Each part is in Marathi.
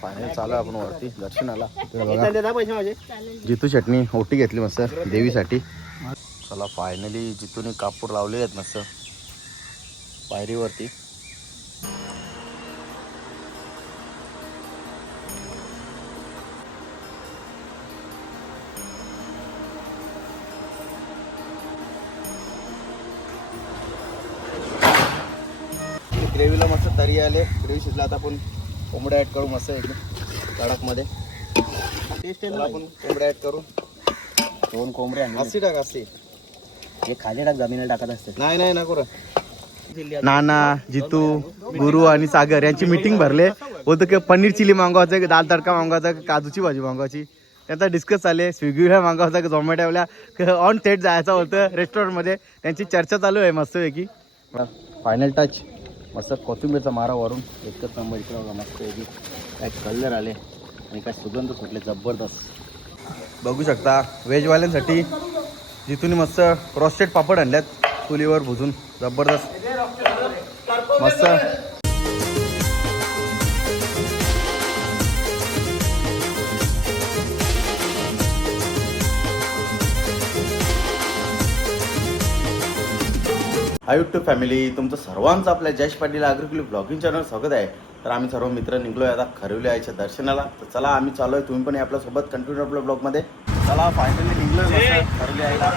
फायनल चालू आपण वरती दर्शनाला. जितू चटणी ओटी घेतली मस्त देवीसाठी. चला फायनली जितूने कापूर लावले आहेत मस्त पायरीवरती. ग्रेव्हीला मस्त तरी आले. ग्रेव्ही शिजला. आता आपण कोंबड्या ॲड करू मस्त कडकमध्ये. टेस्ट आहे. आपण कोंबड्या ॲड करू. 2 कोंबड्या असी टाक असी. हे खाली टाक जमिनीला टाकत असते. नाही नको रे. नाना जितू गुरु आणि सागर यांची मीटिंग भरले होतं की पनीर चिली मागवायचं की दाल तडका मागवायचा की काजूची भाजी मागवायची. त्यांचा डिस्कस चालू आहे. स्विगीला मागवायचा की झोमॅटोला ऑन सेट जायचं होतं रेस्टॉरंटमध्ये. त्यांची चर्चा चालू आहे मस्तपैकी. फायनल टच मस्त कोथिंबीरचा मारा वरून एकच नंबर. इकडे बघा मस्तपैकी काय कलर आले आणि काय सुगंध सुटले जबरदस्त. बघू शकता व्हेजवाल्यांसाठी जिथून मस्त रोस्टेड पापड आणल्यात चुलीवर भुजून जबरदस्त मस्त. हाय यूट्यूब फॅमिली, तुमचं सर्वांचं आपल्या Jayesh Patil agriculture blogging channel स्वागत आहे. तर आम्ही सर्व मित्र निघलो आहे आता खरवली आईच्या दर्शनाला. तर चला आम्ही चालू आहे, तुम्ही पण आपल्यासोबत कंटिन्यू आपल्या ब्लॉगमध्ये. चला फायनली निघलो आहे खरवली आईला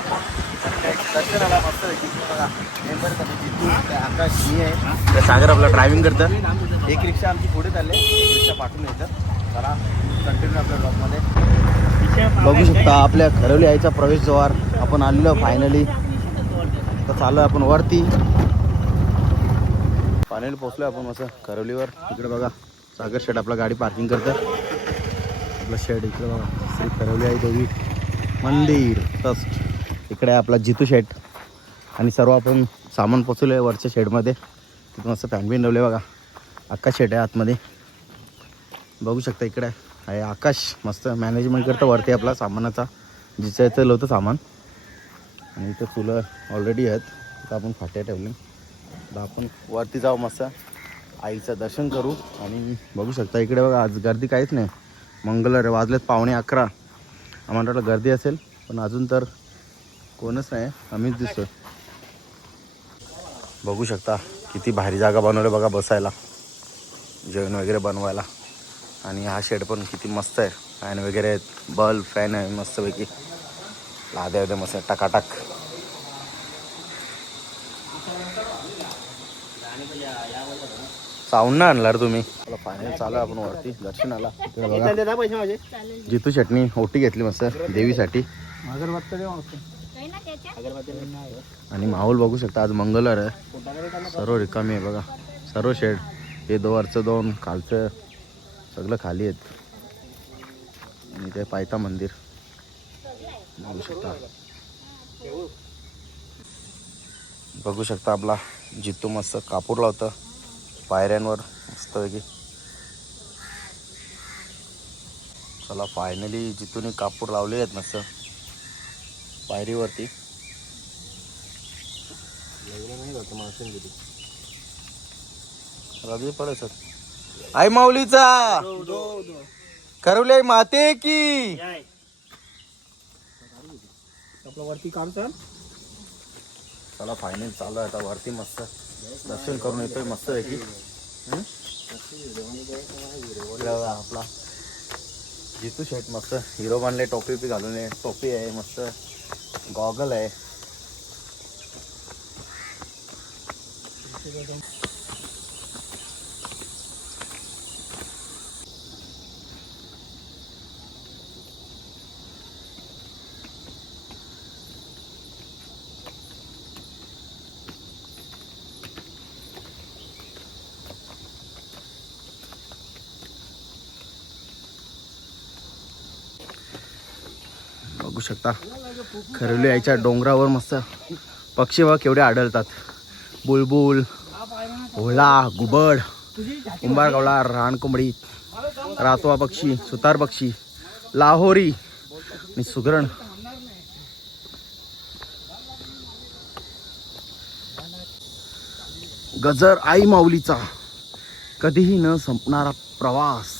दर्शनाला. मस्त बघा मेंबर जितू आकाश मी आहे. तर सागर आपला ड्रायव्हिंग करतं. एक रिक्षा आमची पुढे चालले, एक रिक्षा पाठवून येतं. चला कंटिन्यू आपल्या ब्लॉगमध्ये. बघू शकता आपल्या खरवली आईचा प्रवेशद्वार आपण आलेलो फायनली. तर चालू आहे आपण वरती. फायनली पोहोचलो आपण असं खरवलीवर. इकडे बघा सागर शेड आपला गाडी पार्किंग करतं. आपलं शेड इकडे बघा श्री खरवली आई देवी मंदिर ट्रस्ट. इकडे आपला जितू शेड आणि सर्व आपण सामान पोचवलं आहे वरच्या शेडमध्ये. तिथं मस्त फॅन बिन लावले बघा. आकाश शेड आहे आतमध्ये बघू शकता. इकडे आहे आकाश मस्त मॅनेजमेंट करतं वरती आपला सामानाचा जिचं याचं होतं सामान. आणि इथं चुलं ऑलरेडी आहेत. तिथं आपण फाट्या ठेवले. तर आपण वरती जाऊ मस्त आईचं दर्शन करू. आणि बघू शकता इकडे बघा आज गर्दी काहीच नाही. मंगळवार वाजलेत 11:15. आम्हाला वाटलं गर्दी असेल पण अजून तर कोणच नाही. आम्हीच दिसतो. बघू शकता किती भारी जागा बनवली बघा बसायला जेवण वगैरे बनवायला. आणि हा शेड पण किती मस्त आहे. फॅन वगैरे आहेत, बल्ब फॅन आहे मस्तपैकी. लाद्या होत्या मस्त टकाटक. साऊंड ना आणला तुम्ही. फायनल चालू आहे आपण वरती दर्शनाला. बघा जितू चटणी ओटी घेतली मस्त देवीसाठी. आणि माहोल बघू शकता आज मंगळवार आहे. सर्व रिकामी आहे बघा. सर्व शेड हे वरचं 2 खालचं सगळं खाली आहेत. आणि ते पायथा मंदिर बघू शकता. बघू शकता आपला जितू मस्त कापूर लावतं पायऱ्यांवर मस्तपैकी. चला फायनली जितूने कापूर लावले आहेत मस्त पायरीवरती. रवी पडे सर आई माऊलीचा खरवली माते की आपलं वरती काम चाल. चला फायनल चालू आहे आता वरती मस्त दर्शन करून येतोय मस्त आहे की. आपला जितू शेट मस्त हिरो बनले. टोपी बी घालून आहे. टोपी आहे मस्त. गॉगल आहे. बघू शकता खरवली आईच्या डोंगरावर मस्त पक्षी बघा केवढे आढळतात. बुलबुल, होला, घुबड, उंबार गवळा, रानकोंबडी, रातवा पक्षी, सुतार पक्षी, लाहोरी आणि सुगरण. गजर आई माऊलीचा कधीही न संपणारा प्रवास.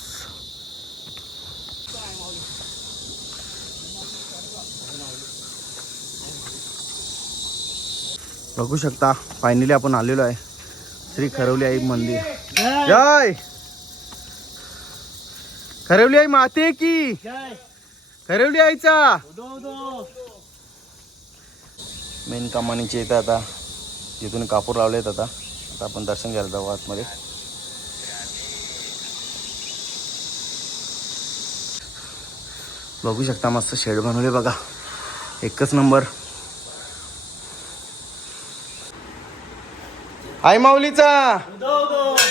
बघू शकता फायनली आपण आलेलो आहे श्री खरवली आई मंदिर. जय खरवली आई माते की. खरवली आईचा मेन कमानीचे इथं आता जिथून कापूर लावले आहेत. आता आपण दर्शन घ्यायला जाऊ आतमध्ये. बघू शकता मस्त शेड बनवले बघा, एकच नंबर. आई माऊलीचा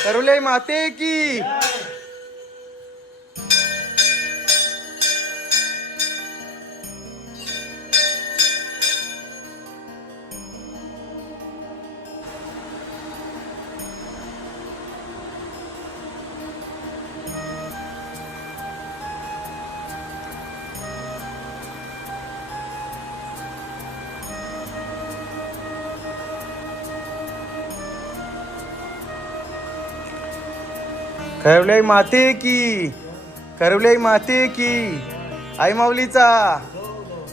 खरवली आई माते की. खरवली आई माते की. खरवली आई माते की. आई माऊलीचा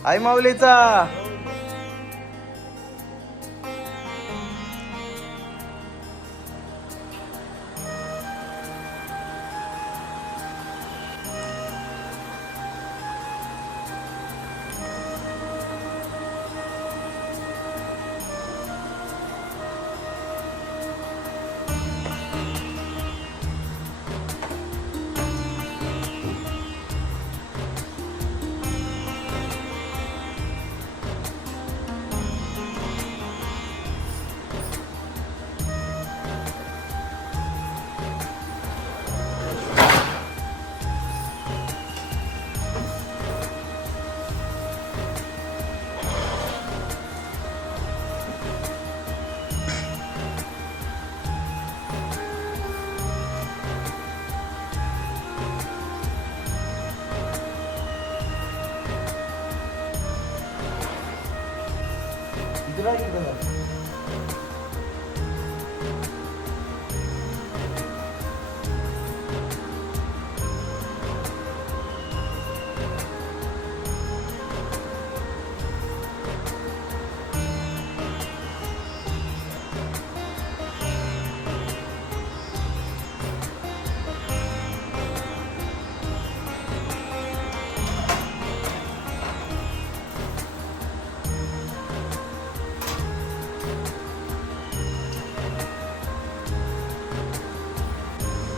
आई माऊलीचा.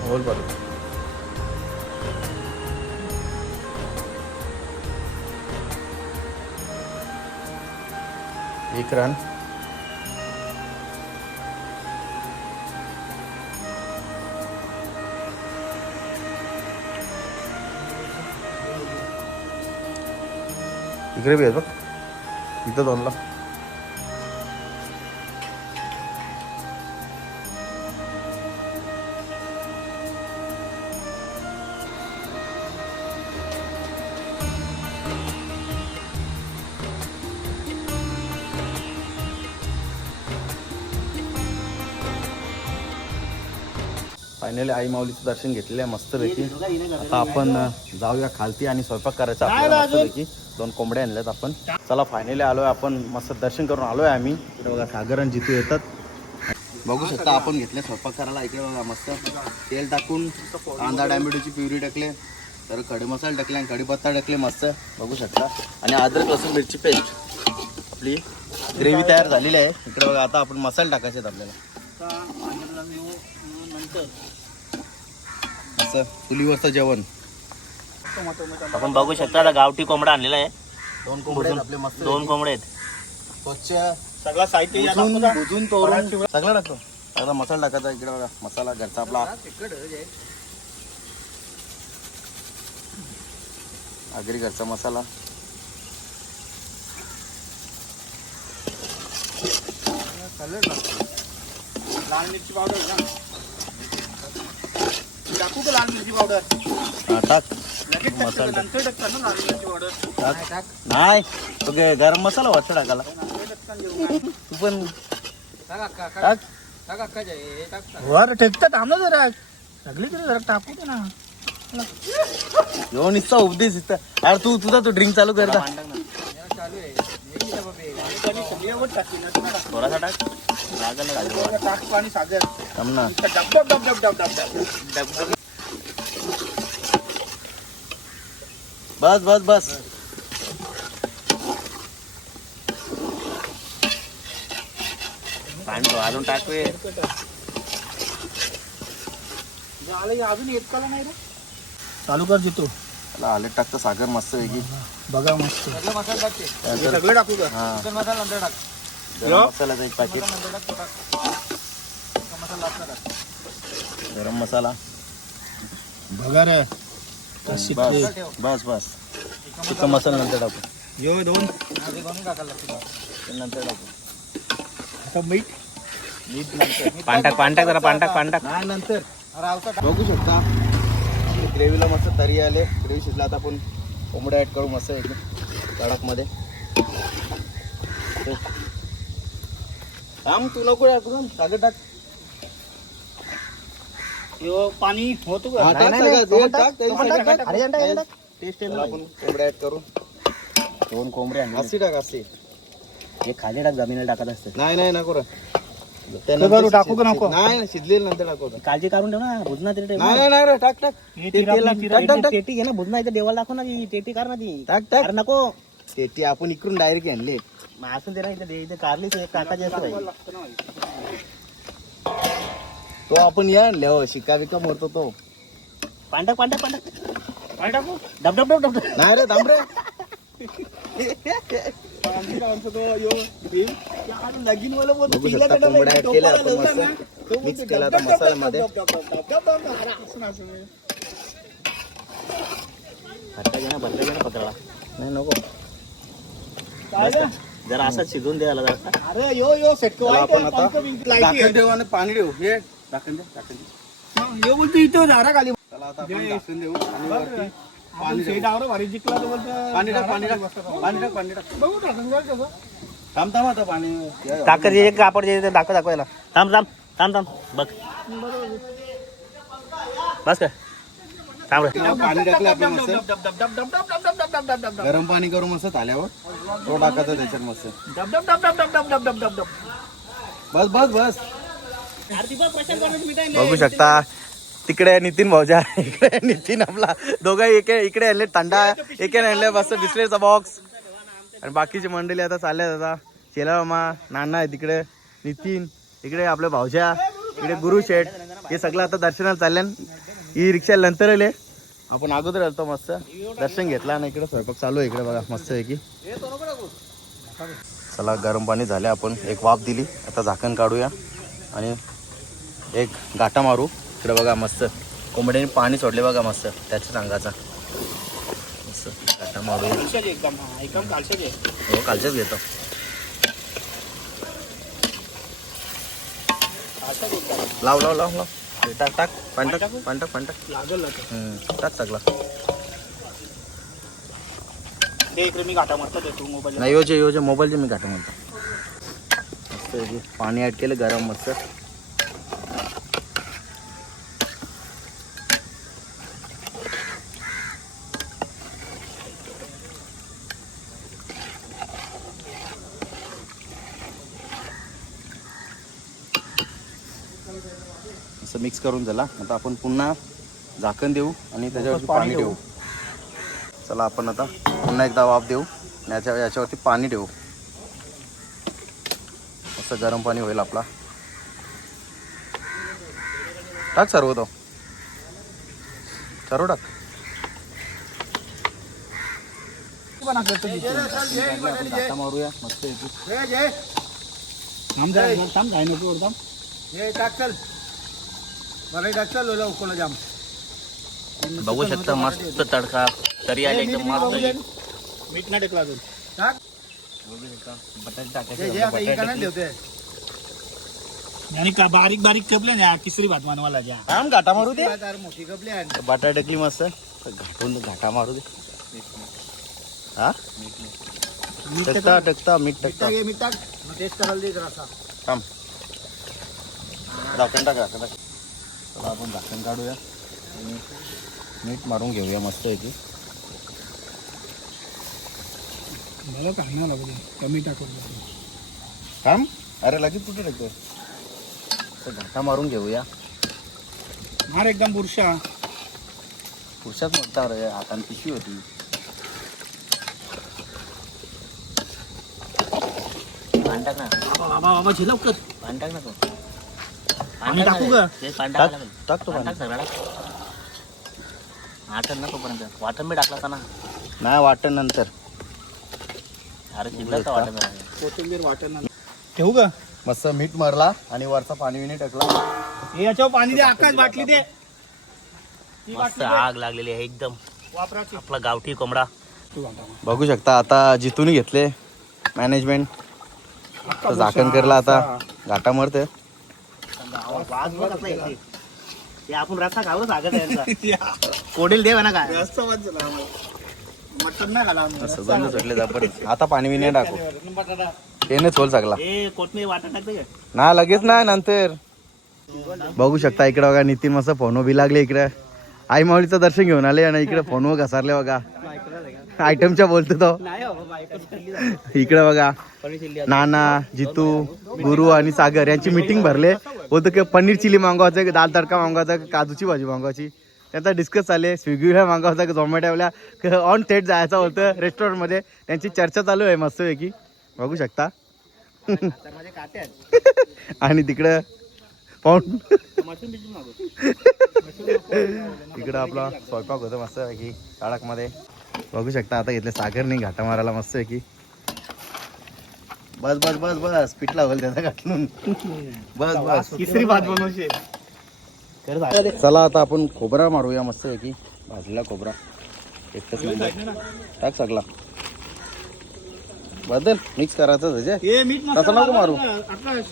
बोल बरं. एक रन. इकडे बी आहे बघ, इथं दोनला. फायनली आई माऊलीचं दर्शन घेतलेलं आहे मस्तपैकी. आता आपण जाऊया खालती आणि स्वयंपाक करायचा आपल्याला मस्तपैकी. 2 कोंबड्या आणल्यात आपण. चला फायनली आलोय आपण, मस्त दर्शन करून आलोय आम्ही. इकडे बघा सागर आणि जितू येतात. बघू शकता आपण घेतले स्वयंपाक करायला. इकडे बघा मस्त तेल टाकून कांदा टॅमॅटोची प्युरी टाकले, तर खडे मसाले टाकले आणि कढीपत्ता टाकले मस्त बघू शकता. आणि अद्रक लसूण मिरची पेस्ट. आपली ग्रेव्ही तयार झालेली आहे. इकडे बघा आता आपण मसाले टाकायचे आहेत आपल्याला. असं चुलीवरचं जेवण. आपण बघू शकता आता गावठी कोंबडा आणलेला आहे. 2 कोंबडे आहेत आपले मस्त. 2 कोंबडे आहेत. स्वच्छ सगळा साहित्य भुजून तोडून सगळं टाकतो. आता मसाला टाकायचा. इकडे बघा मसाला घरचा आपला आगरी घरचा मसाला. लाल मिरची पावडर टाकू का? लाल मिरची पावडर टाक. लगेच मसाला नंतर टाकता ना लाल मिरची पावडर. टाक. नाही तो गरम मसाला वाटतं टाकायला. तू पण टाक. वर ठेकता थांब ना जरा. सगळीकडे जरा टाकू दे ना. येऊन इच्छा उपदेश इथं. अरे तू तुझा तो ड्रिंक चालू करता. सोबत टाकते ना, तुला टाक. थोडासा टाक लागल ना गाडी टाक पाणी सागर. थांब ना. डब डब डब डब डब डब डब डब. बस बस बस. पाणी अजून टाकवे. झालं, अजून येत का नाही रे. चालू कर जितो. आले टाकतं सागर मस्त वेगळी. बघा मस्त मसाला टाकते. सगळे टाकू का? चिकन मसाला नंतर टाक. मसाल्याचं एक पाकिट. गरम मसाला. बघा रे. बस बस बस. चिकन मसाला नंतर टाकू. यो दोन नंतर टाकू. आता मीठ. मीठ नंतर. पान टाक जरा. पान टाक. नाही नंतर. बघू शकता ग्रेव्हीला मस्त तरी आले. ग्रेव्ही शिजला. आता आपण कोंबड्या ॲड करू मस्त एकदम कडकमध्ये. थांब तू नको टाकू. सागर टाक. यो पाणी होतो का? टेस्ट आपण कोंबड्या ॲड करू. 2 कोंबडे आणले. अस्सी टाक. अस्सी हे खाली टाक. जमिनीला टाकत असते. नाही नको रे. टाकू का नको? नाही शिजलेलं नंतर टाकू. काळजी काढून ठेव ना. भुजना तरी नाही रे टाक. टेटी घे ना. भुजना इथे देवाला दाखव ना. ती टेटी कर ना ती. टाक. अरे नको. टेटी आपण इकडून डायरेक्ट आणले. मग असून दे ना. इथे कारलीच एक काकाची असं पाहिजे. तो आपण या आणले हो. शिका बिका मोरतो तो. पांडक टाकू. डब डब डब डब. नाही रे थांब रे. बघू शकता कोंबड्या ऍड केल्या आपण मस्त मिक्स केला आता मसाल्यामध्ये. भट्टा घे ना पत्राला. नाही नको. जरा असा शिजवून द्यायला जरा. अरे यो सेट त्याला आपण आता झाकण देऊ आणि पाणी देऊ. हे झाकण दे. यो बोलतो इथं झाडा खाली. त्याला आता आपण झाकण देऊ आणि वरती पाणी सेट भारी जिंकला तर बोलतो पाणी टाक. बघू टाकून जाईल कसं. थांब आता पाणी. टाकर एक कापड दाखवायला. थांब बघ. बस काय. थांब रे. पाणी टाकलं आपण मस्त. गरम पाणी करू मस्त आल्यावर तो टाकायचा त्याच्यात मस्त. बस. बघू शकता तिकडे नितीन भाऊजा. इकडे नितीन आपला. दोघं इकडे आणले थंडा. एके आणले मस्त बिस्लेचा बॉक्स. आणि बाकीची मंडळी आता चालल्यात. आता चेला मामा नाना आहे तिकडे. नितीन इकडे आपले भाऊजा. इकडे गुरु शेठ. हे सगळं आता दर्शनाला चालल्यान. ही रिक्षा नंतर आले. आपण अगोदर आलतो मस्त दर्शन घेतला आणि इकडे स्वयंपाक चालू आहे. इकडे बघा मस्त आहे की. चला गरम पाणी झाले. आपण एक वाफ दिली. आता झाकण काढूया आणि एक गाठा मारू. इकडे बघा मस्त कोंबड्याने पाणी सोडले बघा मस्त त्याच्या अंगाचा. मस्त गाठा मारूया. एकदम हो कालच्याच घेतो. लाव. टाक. पाणी टाक. लागल टाक सगळा. ते इकडे मी गाठा मारतो. तू मोबाईल. नाही योजे मोबाईलचे मी गाठा म्हणतो. मस्त आहे की. पाणी ॲड केलं गरम मस्त. असं मिक्स करून झाला. आता आपण पुन्हा झाकण देऊ आणि त्याच्यावरती पाणी ठेवू. चला आपण आता पुन्हा एकदा वाफ देऊ आणि याच्यावरती पाणी ठेवू. असं गरम पाणी होईल आपला. टाक सर्व तो. सर्व टाक. गाठा मारूया मस्त. बघू शकता मस्त तडका तरी आले एकदम मस्त. मीठ नाही टाकला अजून. बघू शकता बटाटे टाकायचे. आणि का बारीक कपले ना तिसरी भात मानवाला घ्या. थांब गाठा मारू दे. मोठी कपले. बटाटा टाकली मस्त. घाटून घाटा मारू दे. हा टकता मीठ टाकता. मीठ टाक. टेस्ट करायला दे जरासा. थांब झाकण टाका. चला आपण झाकण काढूया आणि मीठ मारून घेऊया मस्त आहे की. मला चांगला लागलं. कमी टाकून थांब. अरे लगेच कुठे टाकतोय? घाटा मारून घेऊया. मार एकदम बुरशा. पुरुषाच मोठा रे, हाताने पिशवी होती. पान टाक ना, बाबा बाबा झिलवकर. पान टाक ना तू. आम्ही टाकू का? ते पान टाक टाकायला टाक तो पान पाणी. टाक सगळं टाक. आटन ना तोपर्यंत. वाटण बी टाकला होता ना. नाही वाटण नंतर. अरे शिजलं तर वाटण. कोथिंबीर वाटण ठेवू का? मस्त मीठ मारला आणि वरचा पाणी विणी टाकला. हे याच्यावर पाणी दे. आकाश बाटली दे. ती मस्त बाटली दे. आग लागलेली आहे एकदम. वापराची. आपला गावठी कोंबडा. बघू शकता आता जितून घेतले मॅनेजमेंट. झाकण करला आता घाटा मरते. वाज बघ कसला येते. ते आपण रस्ता खावं सांगत यांचा. कोडील देव आहे ना काय. जास्त वाज झाला आम्हाला. मटण नाही घाला आम्ही. सुगंध सुटले जबरदस्त. आता पाणी विणी टाकू. बटाटा. त्याने चोल सगळा. ए कोथमीर वाटण टाकते का. ना लगेच नाही नंतर. बघू शकता इकडे बघा नितीन मस्त फोन बी लागले इकडे. आई माऊलीचं दर्शन घेऊन आले आणि इकडे फोन घसारले बघा. आयटमच्या बोलतो तो. इकडे बघा नाना, जितू, गुरु आणि सागर यांची मीटिंग भरले. बोलतो की पनीर चिली मागवायचं, दाल तडका मागवायचा, काजूची भाजी मागवायची. त्यांचा डिस्कस चालले. स्विगीला मागवायचा की झोमॅटोला ऑन थेट जायचं होतं रेस्टॉरंटमध्ये. त्यांची चर्चा चालू आहे मस्तपैकी. बघू शकता. आणि तिकडं पाहून तिकडं आपला स्वयंपाक होतं मस्त पैकी टाळक मध्ये. बघू शकता आता घेतले सागरने घाटा मारायला मस्त पैकी. बस बस बस बस पीठ लावल त्याचा घाटून. बस बस तिसरी भात बनवशी. चला आता आपण खोबरा मारूया मस्त पैकी. भाजलेला खोबरा एकच नंबर. टाक सगळा. बदल मिक्स करायचं त्याचे. हे मीठ तसं नको मारू. आकाश.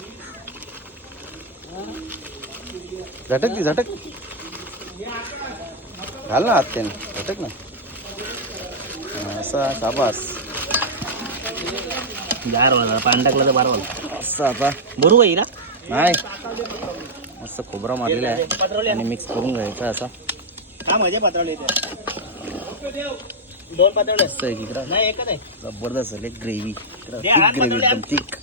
झटक ती झटक. घाल ना हात त्याने झटक ना. असा साबास. गार वाला पान टाकलं तर बारा वाला. असं आता बरोबर आहे ना. नाही मस्त खोबरा मारलेला आहे आणि मिक्स करून घ्यायचा असा. हा मजा पातळले दोन पातळ मस्त आहे इकडं. नाही एकच आहे. जबरदस्त झाले ग्रेव्ही. द्या, हात ग्रेव्ही पकडले. एकदम थिक.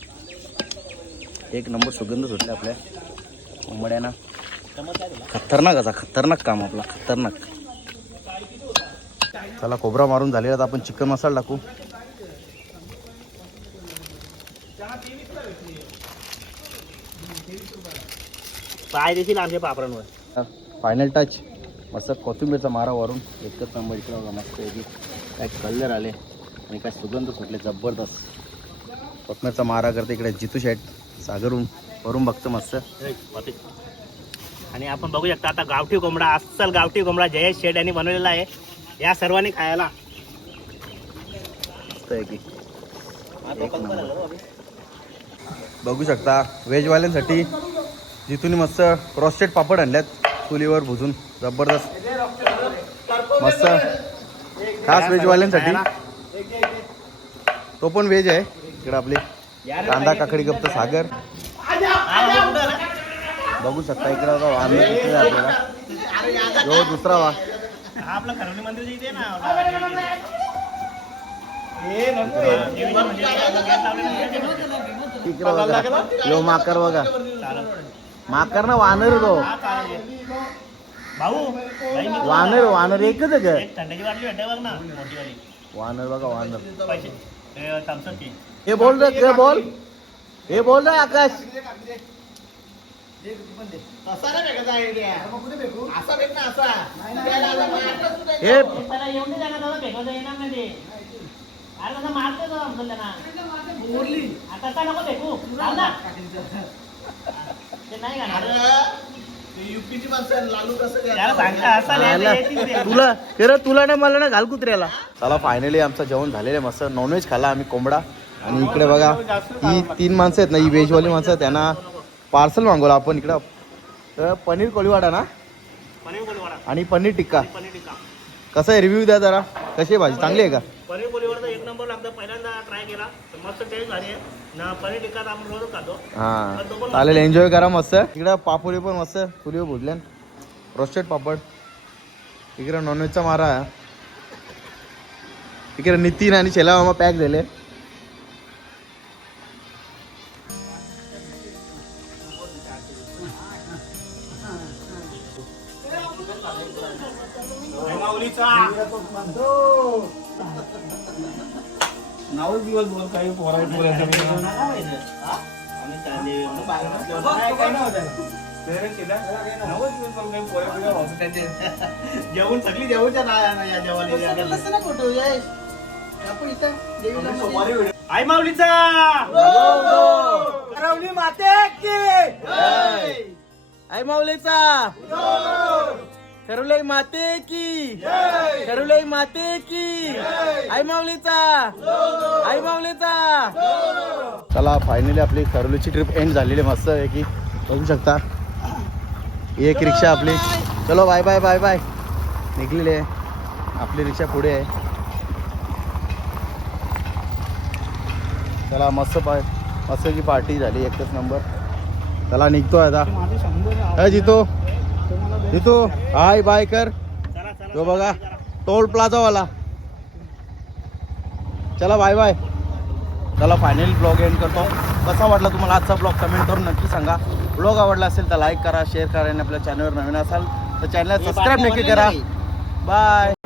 एक नंबर सुगंध सुटले आपल्या कोंबड्यांना. खतरनाक असा खतरनाक काम आपला खतरनाक. चला खोबरा मारून झालेला तर आपण चिकन मसाला टाकू. पाय देशील आमच्या पापरांवर. फायनल टच मस्त कोथिंबीरचा मारा वरून एकच नंबर. इकडे बघा मस्त आहे की काय कलर आले आणि काय सुगंध सुटले जबरदस्त. कोथिंबीरचा मारा करते इकडे जितू शेट सागरून वरून बघतो मस्त. आणि आपण बघू शकता आता गावठी कोंबडा अस्सल गावठी कोंबडा जयेश शेठ यांनी बनवलेला आहे. या सर्वांनी खायला. मस्त आहे की बघू शकता. व्हेजवाल्यांसाठी जिथून मस्त क्रॉसचेट पापड आणल्यात चुलीवर भुजून जबरदस्त मस्त. खास व्हेजवाल्यांसाठी तो पण व्हेज आहे. इकडे आपले कांदा काकडी गप्त सागर. बघू शकता इकडे बघा वाहन आपल्याला जो दुसरा वा हा आपला खरवली मंदिर इथे ना. इकडे बघा यो माकर बघा. माकर ना वानर तो. भाऊ वानर वानर एकच आहे का. थंडाची बाटली भेटते बघ ना मोठीवाली. वानर बघा वानर. पैसे थम्सअपची. हे बोल रे हे बोल. हे बोल रे आकाश. हे येऊन नाही जाणार दादा भेटवता येणार नाही ते. अरे दादा मारते तो आमचं त्यांना. आता का नको भेटू जाऊ ना. ते नाही खाणार. त्याला सांगता असा तुला तुला ना मला ना घाल कुत्र्याला. चला फायनली आमचं जेवण झालेलं मस्त. नॉनव्हेज खाल्ला आम्ही कोंबडा. आणि इकडे बघा ही 3 माणसं आहेत ना ही व्हेजवाली माणसं. त्यांना पार्सल मागवलं आपण इकडं. तर पनीर कोळीवाडा ना पनीर कोळीवाडा आणि पनीर टिक्का. पनीर टिक्का. कसं आहे रिव्ह्यू द्या जरा. कशी आहे भाजी चांगली आहे का. पनीर कोळीवाडा एक नंबर लागतं. पहिल्यांदा ट्राय केला तर मस्त टेस्ट झाली आहे ना. पनीर टिक्का तर आपण रोज खातो. हां चालेल एन्जॉय करा मस्त. इकडं पापोली पण मस्त चुलीवर भुजल्यान. रोस्टेड पापड. इकडं नॉनव्हेजचा मारा आहे. इकडे नितीन आणि शेला मामा पॅक झाले. नाव दिवस बोल काही जेवण सगळी जेवणच्या नाही या आई माऊलीचा करवली माते की आई माऊलीचा करवली माते की करवली माते की आई माऊलीचा आई माऊलीचा. चला फायनली आपली खरोलीची ट्रिप एंड झालेली मस्त आहे की बघू शकता. एक रिक्षा आपली. चलो बाय बाय बाय बाय. निघलेली आहे आपली रिक्षा पुढे आहे. चला मस्तची पार्टी झाली एकच नंबर. चला निघतोय आता. काय जितो जितो हाय बाय कर. तो बघा टोल प्लाझा वाला. चला बाय बाय. चला फायनल ब्लॉग एंड करतो. कसा वाटला तुम्हाला आजचा ब्लॉग कमेंट करून नक्की सांगा. ब्लॉग आवडला असेल तर लाईक करा शेअर करा आणि आपल्या चॅनलवर नवीन असाल तर चॅनलला सबस्क्राईब नक्की करा. बाय.